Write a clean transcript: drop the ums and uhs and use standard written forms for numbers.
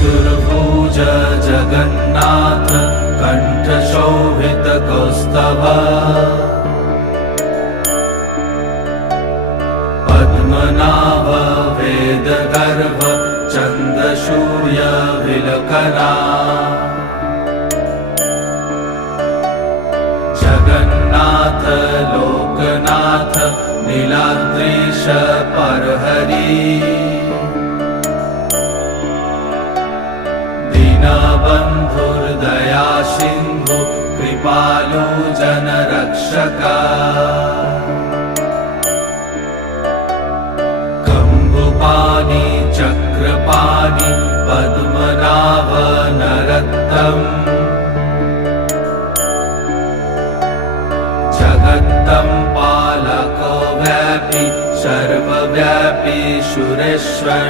चतुर्भुज जगन्नाथ कण्ठशोभितकौस्तभ पद्मनाभ वेदगर्भ चन्द्रसूर्यविलकना जगन्नाथ लोकनाथ नीलाद्रीश परहरि दीनबन्धुर्दया सिन्धु कृपालु जनरक्षका कम्बुपाणि चक्रपाणि पद्मनाभ नरोत्तम जगत्तं पालको व्यापी सर्वव्यापी सुरेश्वर।